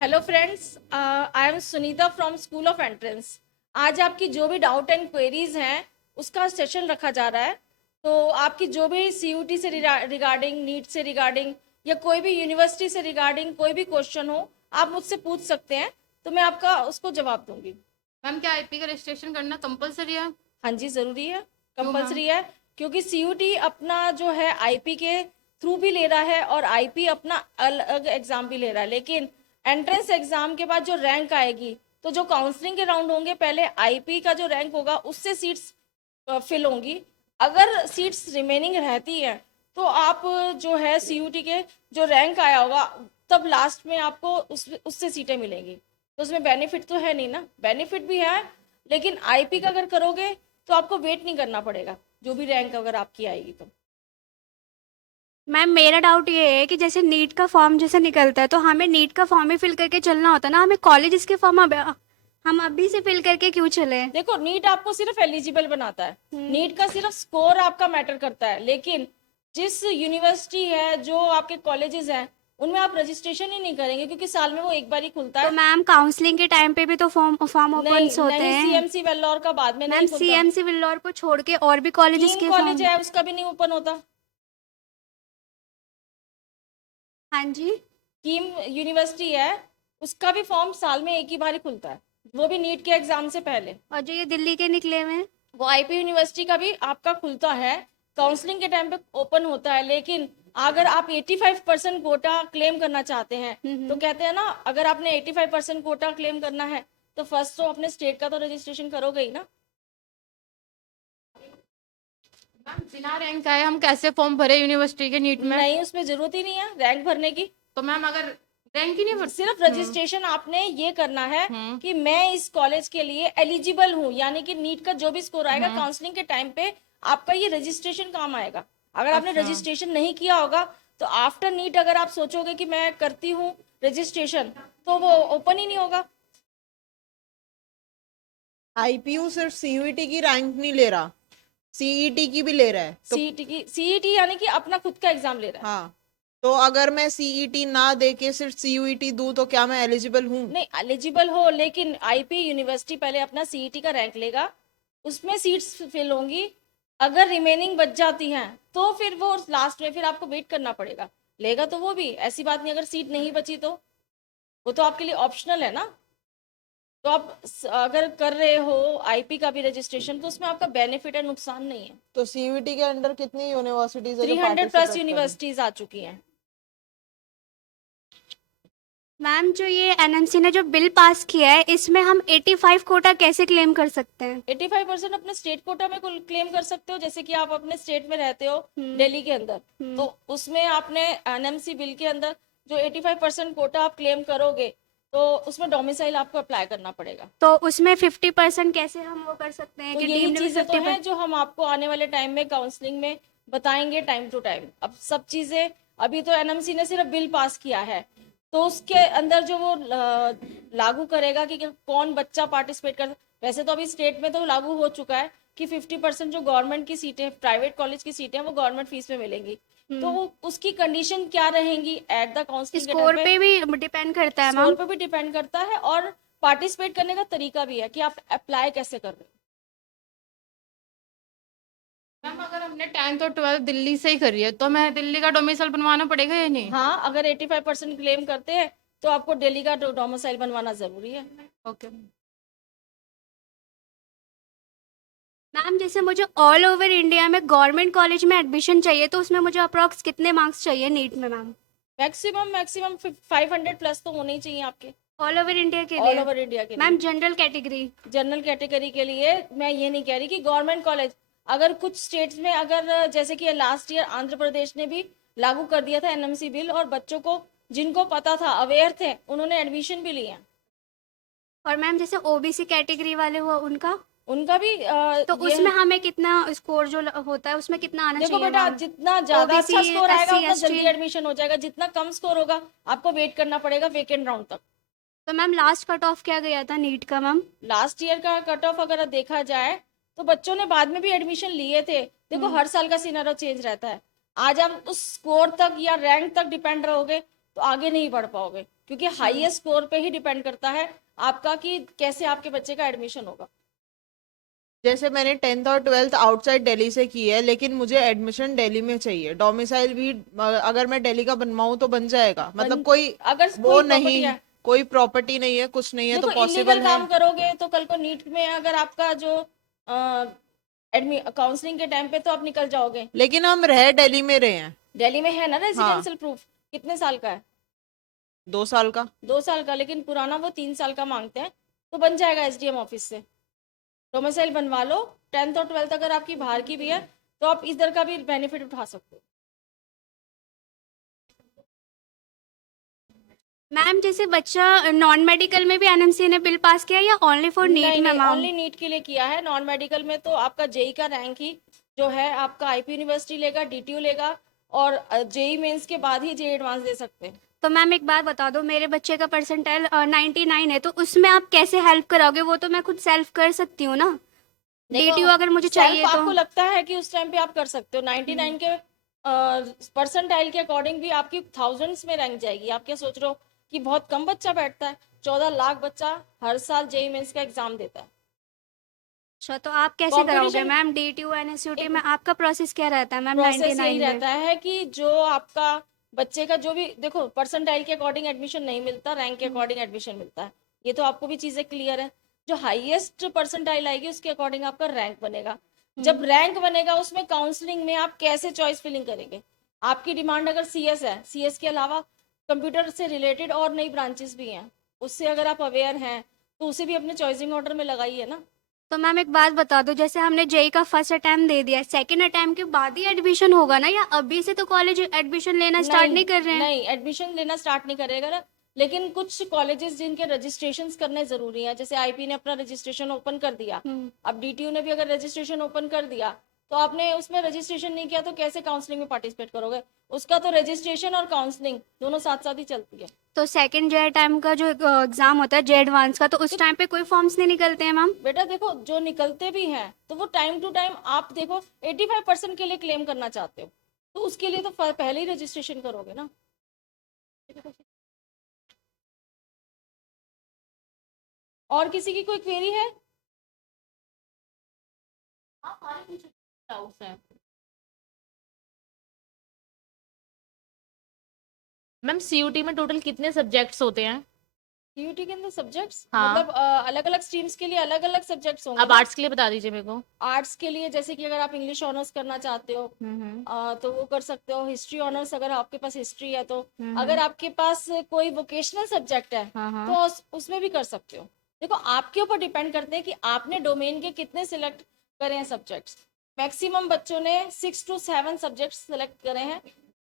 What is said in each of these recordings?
Hello friends, I am Sunita from school of entrance. आज आपकी जो भी डाउट एंड क्वेरीज हैं उसका सेशन रखा जा रहा है। तो आपकी जो भी सीयूटी से रिगार्डिंग, नीट से रिगार्डिंग या कोई भी यूनिवर्सिटी से रिगार्डिंग कोई भी क्वेश्चन हो, आप मुझसे पूछ सकते हैं। तो मैं आपका उसको जवाब दूंगी। मैम क्या आईपी का रजिस्ट्रेशन करना कंपलसरी है? हाँ जी, ज़रूरी है, क्यों मैम? कंपलसरी है। क्योंकि सीयूटी अपना जो है आईपी के थ्रू भी ले रहा है और आईपी अपना अलग एग्ज़ाम भी ले रहा है, लेकिन एंट्रेंस एग्ज़ाम के बाद जो रैंक आएगी, तो जो काउंसलिंग के राउंड होंगे पहले आईपी का जो रैंक होगा उससे सीट्स फिल होंगी। अगर सीट्स रिमेनिंग रहती हैं तो आप जो है सीयूटी के जो रैंक आया होगा तब लास्ट में आपको उससे सीटें मिलेंगी। तो उसमें बेनिफिट तो है नहीं ना, बेनिफिट भी है, लेकिन आईपी का अगर करोगे तो आपको वेट नहीं करना पड़ेगा जो भी रैंक अगर आपकी आएगी तो। मैम मेरा डाउट ये है कि जैसे नीट का फॉर्म जैसे निकलता है तो हमें नीट का फॉर्म ही फिल करके चलना होता है ना, हमें कॉलेज के फॉर्म हम अभी से फिल करके क्यों चले? देखो, नीट आपको सिर्फ एलिजिबल बनाता है, नीट का सिर्फ स्कोर आपका मैटर करता है, लेकिन जिस यूनिवर्सिटी है, जो आपके कॉलेजेस हैं, उनमें आप रजिस्ट्रेशन ही नहीं करेंगे क्योंकि साल में वो एक बार ही खुलता तो है। मैम काउंसलिंग के टाइम पे भी तो फॉर्म फॉर्म ओपन नहीं होते नहीं, हैं। सीएमसी वेल्लोर का बाद में मैम नहीं खुलता। सीएमसी विल्लोर को छोड़ के और भी कॉलेजेस कीम के कॉलेज फॉर्म। है, उसका भी नहीं ओपन होता। हाँ जी। कीम यूनिवर्सिटी है, उसका भी फॉर्म साल में एक ही बार ही खुलता है, वो भी नीट के एग्जाम से पहले। और जो ये दिल्ली के निकले हुए हैं। वो आईपी यूनिवर्सिटी का भी आपका खुलता है, काउंसलिंग के टाइम पे ओपन होता है, लेकिन अगर आप 85% कोटा क्लेम करना चाहते हैं तो कहते हैं ना, अगर आपने 85% कोटा क्लेम करना है तो फर्स्ट तो अपने स्टेट का तो रजिस्ट्रेशन करोगे ही ना। मैम बिना रैंक आए हम कैसे फॉर्म भरे यूनिवर्सिटी के नीट में? नहीं, उसमें जरूरत ही नहीं है रैंक भरने की। तो मैम अगर रैंक ही नहीं भर। सिर्फ रजिस्ट्रेशन आपने ये करना है हम्म। कि मैं इस कॉलेज के लिए एलिजिबल हूँ, यानी कि नीट का जो भी स्कोर आएगा काउंसलिंग के टाइम पे आपका ये रजिस्ट्रेशन काम आएगा। अगर आपने अच्छा। रजिस्ट्रेशन नहीं किया होगा तो आफ्टर नीट अगर आप सोचोगे कि मैं करती हूँ रजिस्ट्रेशन, तो वो ओपन ही नहीं होगा। आईपीयू सिर्फ सीयूईटी की रैंक नहीं ले रहा, सीईटी की भी ले रहा है तो। सीईटी यानी कि अपना खुद का एग्जाम ले रहा है। हाँ, तो अगर मैं सीईटी ना दे के सिर्फ सीयूईटी दूं तो क्या मैं एलिजिबल हूँ? नहीं, एलिजिबल हो, लेकिन आईपी यूनिवर्सिटी पहले अपना सीईटी का रैंक लेगा, उसमें सीट्स फिल होंगी। अगर रिमेनिंग बच जाती हैं तो फिर वो लास्ट में फिर आपको वेट करना पड़ेगा। लेगा तो वो भी, ऐसी बात नहीं, अगर सीट नहीं बची तो वो तो आपके लिए ऑप्शनल है ना। तो आप अगर कर रहे हो आईपी का भी रजिस्ट्रेशन तो उसमें आपका बेनिफिट है, नुकसान नहीं है। तो सीयूईटी के अंडर कितनी यूनिवर्सिटीज है जो 300 प्लस पार्टिसिपेट करें? यूनिवर्सिटीज आ चुकी हैं। मैम जो ये एनएमसी ने जो बिल पास किया है इसमें हम 85 कोटा कैसे क्लेम कर सकते हैं? 85% अपने स्टेट कोटा में क्लेम कर सकते हो, जैसे कि आप अपने स्टेट में रहते हो दिल्ली के अंदर, तो उसमें आपने एनएमसी बिल के अंदर जो 85% कोटा आप क्लेम करोगे तो उसमें डोमिसाइल आपको अप्लाई करना पड़ेगा। तो उसमें 50% कैसे हम वो कर सकते हैं तो कि यही डीम्ड में चीज़ें तो 50%? हैं जो हम आपको आने वाले टाइम में काउंसलिंग में बताएंगे टाइम टू टाइम। अब सब चीज़ें, अभी तो एनएमसी ने सिर्फ बिल पास किया है, तो उसके अंदर जो वो लागू करेगा कि कौन बच्चा पार्टिसिपेट कर। वैसे तो अभी स्टेट में तो लागू हो चुका है कि 50% जो गवर्नमेंट की सीटें, प्राइवेट कॉलेज की सीटें, वो गवर्नमेंट फीस में मिलेंगी। तो वो उसकी कंडीशन क्या रहेंगी एट द काउंसलिंग के टाइम स्कोर पे, पे भी डिपेंड करता है स्कोर मैम। पे भी डिपेंड करता है और पार्टिसिपेट करने का तरीका भी है कि आप अप्लाई कैसे कर रहे हो। मैम अगर हमने 10th और 12th दिल्ली से ही करी है तो मैं दिल्ली का डोमिसाइल बनवाना पड़ेगा या नहीं? हाँ, अगर 85% क्लेम करते हैं तो आपको दिल्ली का डोमिसाइल बनवाना जरूरी है। ओके। मैम जैसे मुझे ऑल ओवर इंडिया में गवर्नमेंट कॉलेज में एडमिशन चाहिए तो उसमें मुझे अप्रॉक्स कितने मार्क्स चाहिए नीट में मैम? मैक्सिमम मैक्सिमम 500 प्लस तो होने ही चाहिए आपके, ऑल ओवर इंडिया के ऑल लिए? ओवर इंडिया के मैम लिए। General category? जनरल कैटेगरी के लिए मैं ये नहीं कह रही कि गवर्नमेंट कॉलेज, अगर कुछ स्टेट्स में, अगर जैसे कि लास्ट ईयर आंध्र प्रदेश ने भी लागू कर दिया था एनएमसी बिल, और बच्चों को, जिनको पता था, अवेयर थे, उन्होंने एडमिशन भी लिए हैं। और मैम जैसे ओबीसी कैटेगरी वाले हुआ उनका? उनका भी तो ये उसमें हमें कितना स्कोर जो होता है उसमें कितना आना देखो चाहिए बेटा, मैम? जितना ज्यादा ओबीसी अच्छा स्कोर आएगा एससी उतना एसटी? जल्दी एडमिशन हो जाएगा, जितना कम स्कोर होगा आपको वेट करना पड़ेगा वेकेंट राउंड तक। तो मैम लास्ट कट ऑफ क्या गया था नीट का मैम? लास्ट ईयर का कट ऑफ अगर देखा जाए तो बच्चों ने बाद में भी एडमिशन लिए थे। देखो, हर साल का सिनेरियो चेंज रहता है। आज आप उस स्कोर तक या रैंक तक डिपेंड रहोगे तो आगे नहीं बढ़ पाओगे, क्योंकि हाईएस्ट स्कोर पे ही डिपेंड करता है आपका कि कैसे आपके बच्चे का एडमिशन होगा। जैसे मैंने 10th और 12th आउटसाइड दिल्ली से की है, लेकिन मुझे एडमिशन दिल्ली में चाहिए। डोमिसाइल भी अगर मैं दिल्ली का बनवाऊं तो बन जाएगा, मतलब कोई अगर वो कोई नहीं, प्रॉपर्टी है, कोई प्रॉपर्टी नहीं है, कुछ नहीं है, तो देखो पॉसिबल इलीगल है। काम करोगे तो कल को नीट में अगर आपका जो काउंसलिंग के टाइम पे तो आप निकल जाओगे। लेकिन हम रह दिल्ली में रहे हैं। दिल्ली में है ना हाँ, रेजिडेंशियल प्रूफ, कितने साल का है? 2 साल का। 2 साल का, लेकिन पुराना वो 3 साल का मांगते हैं, तो बन जाएगा एसडीएम ऑफिस से। डोमिसाइल बनवा लो, 10th और 12th अगर आपकी बाहर की भी है तो आप इधर का भी बेनिफिट उठा सकते हो। मैम जैसे बच्चा नॉन मेडिकल में भी एनएमसी ने बिल पास किया या ओनली फॉर नीट नहीं में नहीं, मैम? ओनली नीट के लिए किया है। नॉन मेडिकल में तो आपका जेई का रैंक ही जो है आपका आईपी यूनिवर्सिटी लेगा, डीटीयू लेगा, और जेई मेंस के बाद ही जेई एडवांस दे सकते हैं। तो मैम एक बात बता दो, मेरे बच्चे का परसेंटाइल 99 है, तो उसमें आप कैसे हेल्प कराओगे? वो तो मैं खुद सेल्फ कर सकती हूँ ना, डीटीयू अगर मुझे चाहिए सेल्फ आपको तो। लगता है कि उस टाइम पे आप कर सकते हो? 99 के परसेंटाइल के अकॉर्डिंग भी आपकी थाउजेंड्स में रैंक जाएगी। आप क्या सोच रहे हो कि बहुत कम बच्चा बैठता है? 14 लाख बच्चा हर साल जेई मेंस का एग्जाम देता है। अच्छा, तो आप कैसे कराओगे कंपटीशन मैम डीटीयू एनएसयूटी में? आपका प्रोसेस क्या रहता है मैम प्रोसेस 99 यही में? रहता है कि जो आपका बच्चे का जो भी, देखो परसेंटाइल के अकॉर्डिंग एडमिशन नहीं मिलता, रैंक के अकॉर्डिंग एडमिशन मिलता है। ये तो आपको भी चीजें क्लियर है। जो हाईएस्ट परसेंटाइल आएगी उसके अकॉर्डिंग आपका रैंक बनेगा। जब रैंक बनेगा उसमें काउंसलिंग में आप कैसे चॉइस फिलिंग करेंगे? आपकी डिमांड अगर सीएस है, सीएस के अलावा कंप्यूटर से रिलेटेड और नई ब्रांचेस भी हैं, उससे अगर आप अवेयर हैं तो उसे भी अपने चॉइसिंग ऑर्डर में लगाइए ना। तो मैम एक बात बता दो, जैसे हमने जेई का फर्स्ट अटेम्प्ट दे दिया है, सेकंड अटेम्प्ट के बाद ही एडमिशन होगा ना, या अभी से तो कॉलेज एडमिशन लेना स्टार्ट नहीं कर रहे हैं? नहीं, एडमिशन लेना स्टार्ट नहीं करेगा ना। लेकिन कुछ कॉलेजेस जिनके रजिस्ट्रेशंस करने जरूरी हैं, जैसे आईपी ने अपना रजिस्ट्रेशन ओपन कर दिया, अब डीटीयू ने भी अगर रजिस्ट्रेशन ओपन कर दिया, तो आपने उसमें रजिस्ट्रेशन नहीं किया तो कैसे काउंसलिंग में पार्टिसिपेट करोगे? उसका तो रजिस्ट्रेशन और काउंसलिंग दोनों साथ साथ ही चलती है। तो सेकंड जे टाइम का जो एग्जाम होता है जे एडवांस का, तो उस टाइम पे कोई फॉर्म्स नहीं निकलते हैं मैम? बेटा देखो, जो निकलते भी हैं तो वो टाइम टू टाइम, आप देखो 85% के लिए क्लेम करना चाहते हो तो उसके लिए तो पहले ही रजिस्ट्रेशन करोगे ना। और किसी की कोई क्वेरी है? डाउट्स हैं। मैम सीयूटी में टोटल कितने सब्जेक्ट्स होते हैं? सीयूटी के अंदर सब्जेक्ट्स हाँ। मतलब अलग अलग स्ट्रीम्स के लिए अलग अलग सब्जेक्ट्स होंगे आप ना। आर्ट्स के लिए बता दीजिए मेरे को। आर्ट्स के लिए जैसे कि अगर आप इंग्लिश ऑनर्स करना चाहते हो तो वो कर सकते हो। हिस्ट्री ऑनर्स अगर आपके पास हिस्ट्री है तो, अगर आपके पास कोई वोकेशनल सब्जेक्ट है तो उसमें भी कर सकते हो। देखो आपके ऊपर डिपेंड करते हैं कि आपने डोमेन के कितने सिलेक्ट करे हैं सब्जेक्ट्स। मैक्सिमम बच्चों ने 6 to 7 सब्जेक्ट सिलेक्ट करे हैं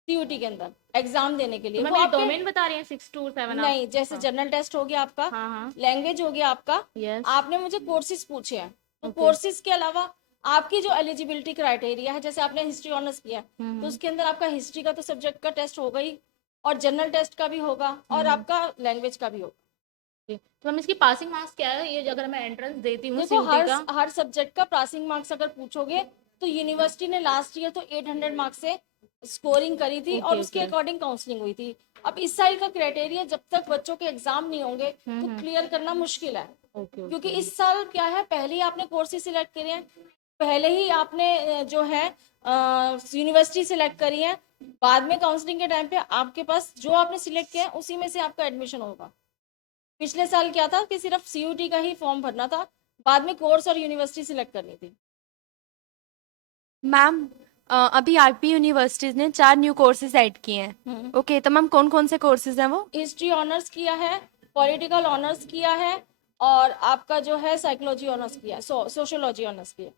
सीयूटी के अंदर एग्जाम देने के लिए। मैम वो ये आपके डोमेन बता रही हैं 6 to 7? नहीं, जैसे जनरल टेस्ट हो गया आपका, हाँ। लैंग्वेज हो गया आपका, यस। आपने मुझे कोर्सेज पूछे हैं तो Okay. कोर्सेज के अलावा आपकी जो एलिजिबिलिटी क्राइटेरिया है, जैसे आपने हिस्ट्री ऑनर्स किया तो उसके अंदर आपका हिस्ट्री का तो सब्जेक्ट का टेस्ट होगा ही, और जनरल टेस्ट का भी होगा, और आपका लैंग्वेज का भी होगा। तो मैम इसकी पासिंग मार्क्स क्या है, ये अगर मैं एंट्रेंस देती हूँ देखो सीयूटी का? हर सब्जेक्ट का पासिंग मार्क्स अगर पूछोगे तो यूनिवर्सिटी ने लास्ट ईयर तो 800 मार्क्स से स्कोरिंग करी थी और उसके अकॉर्डिंग काउंसलिंग हुई थी। अब इस साल का क्राइटेरिया जब तक बच्चों के एग्जाम नहीं होंगे तो क्लियर करना मुश्किल है। क्योंकि इस साल क्या है, पहले ही आपने कोर्सेज सिलेक्ट करे हैं, पहले ही आपने जो है यूनिवर्सिटी सिलेक्ट करी है, बाद में काउंसलिंग के टाइम पे आपके पास जो आपने सिलेक्ट किया है उसी में से आपका एडमिशन होगा। पिछले साल क्या था कि सिर्फ सीयूटी का ही फॉर्म भरना था, बाद में कोर्स और यूनिवर्सिटी सिलेक्ट करनी थी। मैम अभी आरपी यूनिवर्सिटीज ने 4 न्यू कोर्सेज ऐड किए हैं। ओके, तो मैम कौन कौन से कोर्सेज हैं वो? हिस्ट्री ऑनर्स किया है, पॉलिटिकल ऑनर्स किया है, और आपका जो है साइकोलॉजी ऑनर्स किया है, सोशियोलॉजी ऑनर्स किया है।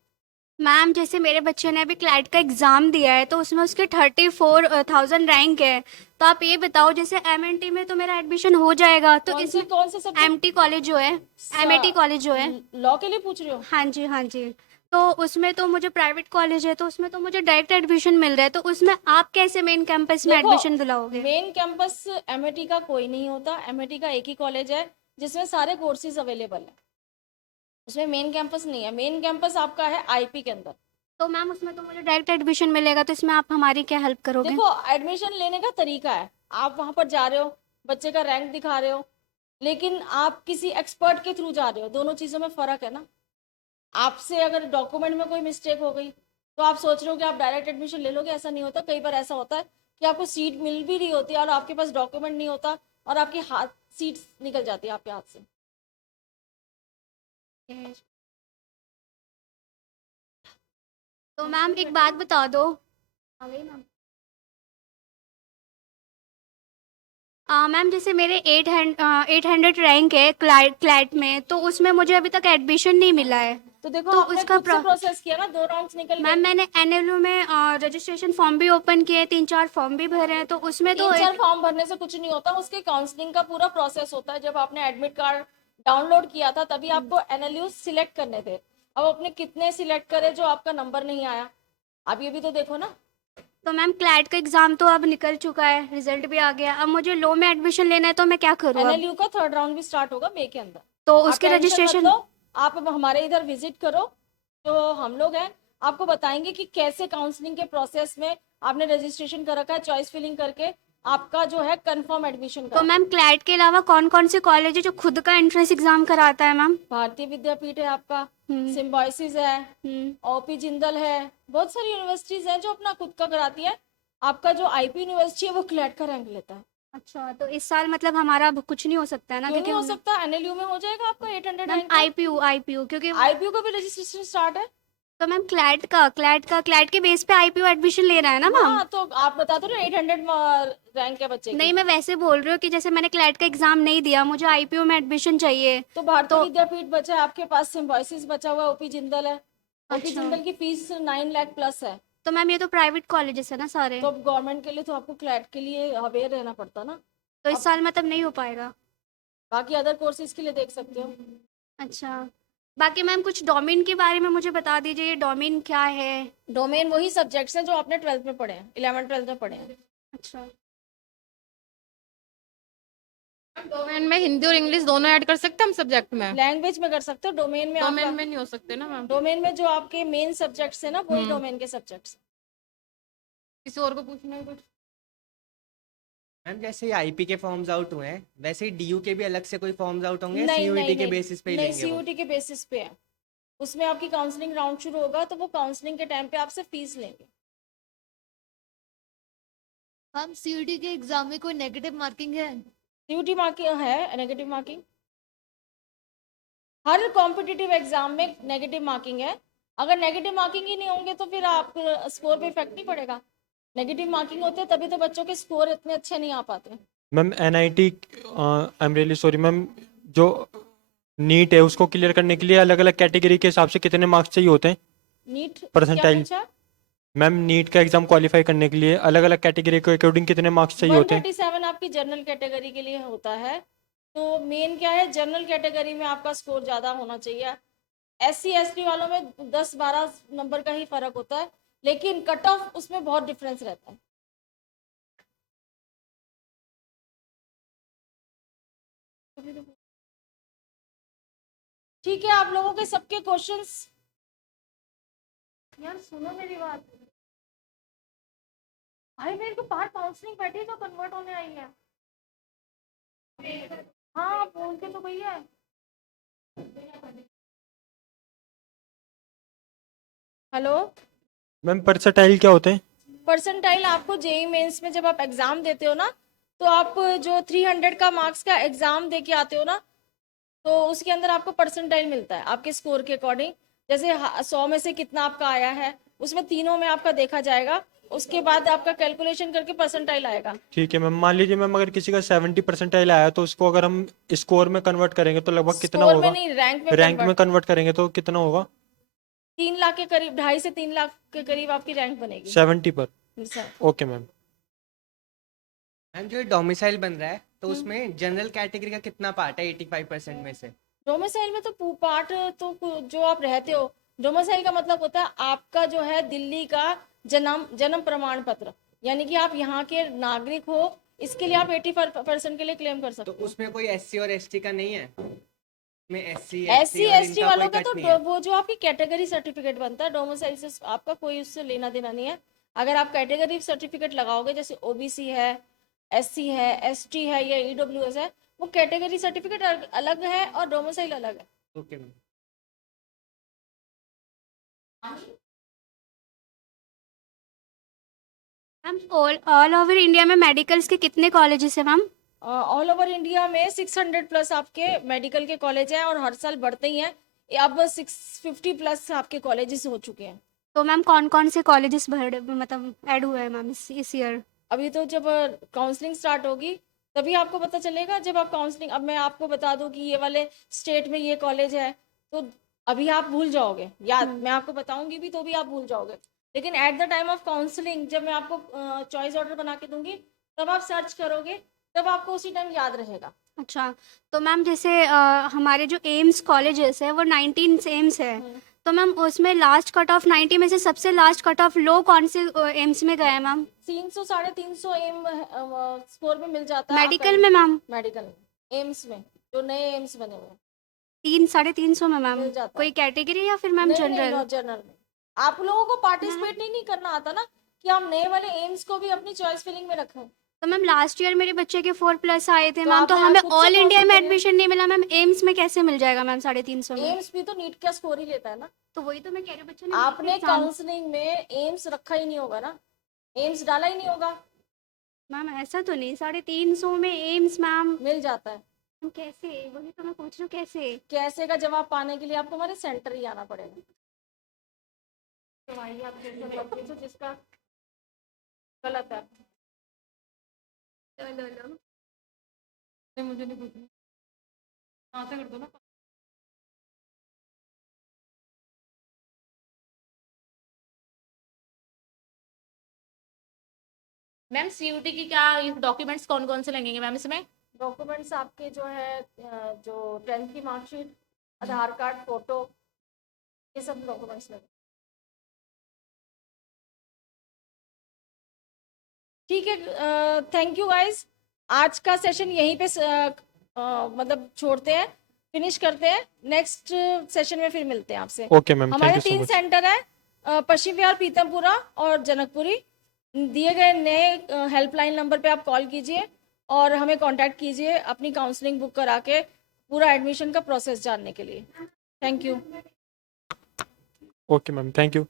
मैम जैसे मेरे बच्चे ने अभी क्लैट का एग्जाम दिया है तो उसमें उसके 34,000 रैंक है, तो आप ये बताओ जैसे एमएनटी में तो मेरा एडमिशन हो जाएगा, तो इसमें कौन से सब्जेक्ट? एमटी कॉलेज जो है, एमएटी कॉलेज जो है, लॉ के लिए पूछ रहे हो? हाँ जी हाँ जी, तो उसमें तो मुझे प्राइवेट कॉलेज है तो उसमें तो मुझे डायरेक्ट एडमिशन मिल रहा है, तो उसमें आप कैसे मेन कैंपस में एडमिशन दिलाओगे? मेन कैंपस एमएटी का कोई नहीं होता, एमएटी का एक ही कॉलेज है जिसमें सारे कोर्सेज अवेलेबल है, उसमें मेन कैंपस नहीं है। मेन कैंपस आपका है आईपी के अंदर। तो मैम उसमें तो मुझे डायरेक्ट एडमिशन मिलेगा, तो इसमें आप हमारी क्या हेल्प करोगे? देखो एडमिशन लेने का तरीका है, आप वहां पर जा रहे हो, बच्चे का रैंक दिखा रहे हो, लेकिन आप किसी एक्सपर्ट के थ्रू जा रहे हो, दोनों चीज़ों में फ़र्क है ना। आपसे अगर डॉक्यूमेंट में कोई मिस्टेक हो गई तो आप सोच रहे हो कि आप डायरेक्ट एडमिशन ले लोगे, ऐसा नहीं होता। कई बार ऐसा होता है कि आपको सीट मिल भी रही होती है और आपके पास डॉक्यूमेंट नहीं होता और आपकी हाथ सीट निकल जाती है आपके हाथ से। तो मैम एक बात बता दो। आ गई मैम। मैम जैसे मेरे 800 रैंक है क्लैट में, तो उसमें मुझे अभी तक एडमिशन नहीं मिला है। तो देखो तो आपने उसका खुद से प्रोसेस किया ना, 2 राउंड्स निकल गए। मैम मैंने एनएलयू में रजिस्ट्रेशन फॉर्म भी ओपन किए, 3-4 फॉर्म भी भरे हैं, तो उसमें तो 3-4 फॉर्म भरने से कुछ नहीं होता, उसके काउंसलिंग का पूरा प्रोसेस होता है। जब आपने एडमिट कार्ड डाउनलोड किया था तभी आपको एनएलयू सिलेक्ट करने थे। अब आपने कितने सिलेक्ट करे जो आपका नंबर नहीं आया, आप ये भी तो देखो ना। तो मैम क्लैट का एग्जाम तो अब निकल चुका है, रिजल्ट भी आ गया। अब मुझे लो में एडमिशन लेना है, तो मैं क्या करूँ अब? एनएलयू का 3rd राउंड भी स्टार्ट होगा मई के अंदर। तो आप उसके टेंशन मत रजिस्ट्रेशन लो, आप अब हमारे इधर विजिट करो, तो हम लोग हैं, आपको बताएंगे कि कैसे काउंसलिंग के प्रोसेस में आपने रजिस्ट्रेशन कर रखा है, चॉइस फिलिंग करके आपका जो है कंफर्म एडमिशन तो मैम क्लैट के अलावा कौन कौन से कॉलेज है जो खुद का एंट्रेंस एग्जाम कराता है मैम? भारतीय विद्यापीठ है आपका, हम्म। सिम्बायोसिस है, हम्म। ओपी जिंदल है, बहुत सारी यूनिवर्सिटीज हैं जो अपना खुद का कराती है। आपका जो आईपी यूनिवर्सिटी है वो क्लैट का रैंक लेता है। अच्छा, तो इस साल मतलब हमारा अब कुछ नहीं हो सकता है ना? क्यों नहीं हो क्योंकि सकता, एनएलयू में हो जाएगा आपका 800 मैम रैंक। आईपीयू क्योंकि आईपीयू का भी रजिस्ट्रेशन स्टार्ट है। तो मैम क्लैट के बेस पे आईपीयू एडमिशन ले रहा है ना मैम? हाँ, तो आप बता दो ना 800 रैंक है बच्चे की। नहीं, मैं वैसे बोल रही हूँ कि जैसे मैंने क्लैट का एग्जाम नहीं दिया, मुझे आईपीयू में एडमिशन चाहिए। तो भारतीय तो विद्यापीठ बचा है आपके पास, सिम्बायोसिस बचा हुआ है, ओपी जिंदल है। ओपी अच्छा। जिंदल की फीस 9 लाख प्लस है। तो मैम ये तो प्राइवेट कॉलेजेस है ना सारे? तो अब गवर्नमेंट के लिए तो आपको क्लैट के लिए अवेयर रहना पड़ता ना। तो इस साल मतलब नहीं हो पाएगा? बाकी अदर कोर्सेज के लिए देख सकते हो। अच्छा, बाकी मैम कुछ डोमेन के बारे में मुझे बता दीजिए, डोमेन क्या है? डोमेन वही सब्जेक्ट्स हैं जो आपने 12th में पढ़े हैं, 11 12th में पढ़े हैं। अच्छा। डोमेन में हिंदी और इंग्लिश दोनों ऐड कर सकते हैं हम सब्जेक्ट में? लैंग्वेज में कर सकते हो, डोमेन में डोमेन में नहीं हो सकते ना मैम? डोमेन में जो आपके मेन सब्जेक्ट्स है ना वही डोमेन के सब्जेक्ट्स। किसी और को पूछना है कुछ? मैम जैसे आईपी के फॉर्म्स आउट हुए हैं, वैसे ही डीयू के भी अलग से कोई फॉर्म्स आउट होंगे, नहीं सीयूईटी नहीं के नहीं बेसिस पे ही नहीं, लेंगे वो? सीयूटी के बेसिस पे है। उसमें आपकी काउंसलिंग राउंड शुरू होगा तो वो काउंसलिंग के टाइम पे आपसे फीस लेंगे। मैम सीयूटी के एग्जाम में कोई नेगेटिव मार्किंग है? सीयूटी मार्किंग है, नेगेटिव मार्किंग हर कॉम्पिटिटिव एग्जाम में नेगेटिव मार्किंग है। अगर नेगेटिव मार्किंग ही नहीं होंगे तो फिर आप स्कोर पे इफेक्ट नहीं पड़ेगा। नेगेटिव मार्किंग होते हैं तभी तो बच्चों के स्कोर इतने अच्छे नहीं आ पाते। Ma'am NIT, I am really sorry ma'am, जो नीट है उसको क्लियर करने के लिए अलग अलग कैटेगरी के हिसाब से कितने मार्क्स चाहिए होते हैं? NEET percentile. मैम नीट का एग्जाम क्वालिफाई करने के लिए अलग अलग कैटेगरी के अकॉर्डिंग कितने मार्क्स चाहिए होते हैं? 137 आपकी जनरल कैटेगरी के लिए होता है। तो मेन क्या है, जनरल कैटेगरी में आपका स्कोर ज़्यादा होना चाहिए। SC ST वालों में 10-12 नंबर का ही फर्क होता है, लेकिन कट ऑफ उसमें बहुत डिफरेंस रहता है। ठीक है, आप लोगों के सबके क्वेश्चंस, यार सुनो मेरी बात भाई, मेरे को बाहर काउंसलिंग बैठी जो कन्वर्ट होने आई है। हाँ बोल के तो भैया। हेलो, मैम परसेंटाइल क्या होते हैं? परसेंटाइल आपको जेई मेंस में जब आप एग्जाम देते हो ना, तो आप जो 300 का मार्क्स का एग्जाम दे के आते हो ना, तो उसके अंदर आपको परसेंटाइल मिलता है आपके स्कोर के अकॉर्डिंग। जैसे 100 में से कितना आपका आया है, उसमें तीनों में आपका देखा जाएगा, उसके बाद आपका कैलकुलेशन करके परसेंटाइल आएगा। ठीक है मैम, मान लीजिए मैम अगर किसी का 70 परसेंटाइल आया तो उसको अगर हम स्कोर में कन्वर्ट करेंगे तो लगभग कितना स्कोर होगा? में नहीं, रैंक में रैंक में कन्वर्ट करेंगे तो कितना होगा? 3 लाख के करीब, 2.5 से 3 लाख के करीब आपकी रैंक बनेगी 70 पर? सर। Okay ma'am. मैम जो डोमिसाइल बन रहा है तो उसमें जनरल कैटेगरी का कितना पार्ट है 85% में से? डोमिसाइल में तो पार्ट तो जो आप रहते हो, डोमिसाइल का मतलब होता है आपका जो है दिल्ली का जन्म प्रमाण पत्र, यानी कि आप यहाँ के नागरिक हो, इसके लिए आप 85% के लिए क्लेम कर तो सकते हो। उसमें कोई एससी और एसटी का नहीं है? में SC SC ST वालों का तो वो जो आपकी कैटेगरी सर्टिफिकेट बनता है डोमिसाइल से, आपका कोई उससे लेना देना नहीं है। अगर आप कैटेगरी सर्टिफिकेट लगाओगे, जैसे OBC है, SC है, ST है या EWS है, वो कैटेगरी सर्टिफिकेट अलग है और डोमिसाइल अलग है। Okay ma'am. Ma'am all over India में मेडिकल्स के कितने कॉलेजेस हैं मैम? ऑल ओवर इंडिया में 600 प्लस आपके मेडिकल के कॉलेज हैं और हर साल बढ़ते ही हैं। अब 650 प्लस आपके कॉलेजेस हो चुके हैं। तो मैम कौन कौन से कॉलेजेस मतलब ऐड हुए हैं मैम इस ईयर? अभी तो जब काउंसलिंग स्टार्ट होगी तभी आपको पता चलेगा। जब आप काउंसलिंग, अब मैं आपको बता दूं कि ये वाले स्टेट में ये कॉलेज है, तो अभी आप भूल जाओगे, याद मैं आपको बताऊंगी भी तो भी आप भूल जाओगे। लेकिन at the time of counselling जब मैं आपको चॉइस ऑर्डर बना के दूंगी तब आप सर्च करोगे, तब आपको उसी टाइम याद रहेगा। अच्छा, तो मैम जैसे हमारे जो एम्स कॉलेजेस है वो 19 एम्स है, तो मैम उसमें लास्ट कट ऑफ 90 में से सबसे लास्ट कट ऑफ लो कौन से एम्स में गया है मैम? 300 350 एम स्कोर में मिल जाता है मेडिकल में मैम? मेडिकल में, एम्स में, जो नए एम्स बने हुए हैं 300-350 में मैम? मिल जाता कोई कैटेगरी या फिर मैम जनरल? जनरल में। आप लोगों को पार्टिसिपेट नहीं करना आता ना कि हम नए वाले एम्स को भी अपनी चॉइस फिलिंग में रखें। तो मैम लास्ट ईयर मेरे बच्चे के 4+ आए थे तो मैम, तो आपने हमें खुद से ऑल इंडिया में possible है। एडमिशन नहीं मिला मैम, एम्स में कैसे मिल जाएगा मैम 350 में? एम्स भी तो नीट का स्कोर ही लेता है ना। तो वही तो मैं कह रही हूँ, बच्चों ने आपने exam- काउंसलिंग में एम्स रखा ही नहीं होगा ना, एम्स डाला ही नहीं होगा। मैम ऐसा तो नहीं, 350 में एम्स मैम? मिल जाता है। मैम कैसे, वही तो मैं पूछ रही हूँ कैसे? कैसे का जवाब पाने के लिए आपको हमारे सेंटर ही आना पड़ेगा। तो आइए आप जैसे जिसका गलत है। मुझे नहीं पूछना, हाँ से कर दो ना। मैम सीयूटी की क्या डॉक्यूमेंट्स कौन कौन से लगेंगे मैम इसमें? डॉक्यूमेंट्स आपके जो है जो 10th की मार्कशीट, आधार कार्ड, फोटो, ये सब डॉक्यूमेंट्स लगे। ठीक है, थैंक यू गाइस। आज का सेशन यहीं पे मतलब छोड़ते हैं, फिनिश करते हैं। नेक्स्ट सेशन में फिर मिलते हैं आपसे। ओके मैम, थैंक हमारे यू सो 3 मच। सेंटर है, पश्चिम विहार, पीतमपुरा और जनकपुरी। दिए गए नए हेल्पलाइन नंबर पे आप कॉल कीजिए और हमें कांटेक्ट कीजिए अपनी काउंसलिंग बुक करा के पूरा एडमिशन का प्रोसेस जानने के लिए। Thank you. Okay ma'am, thank you.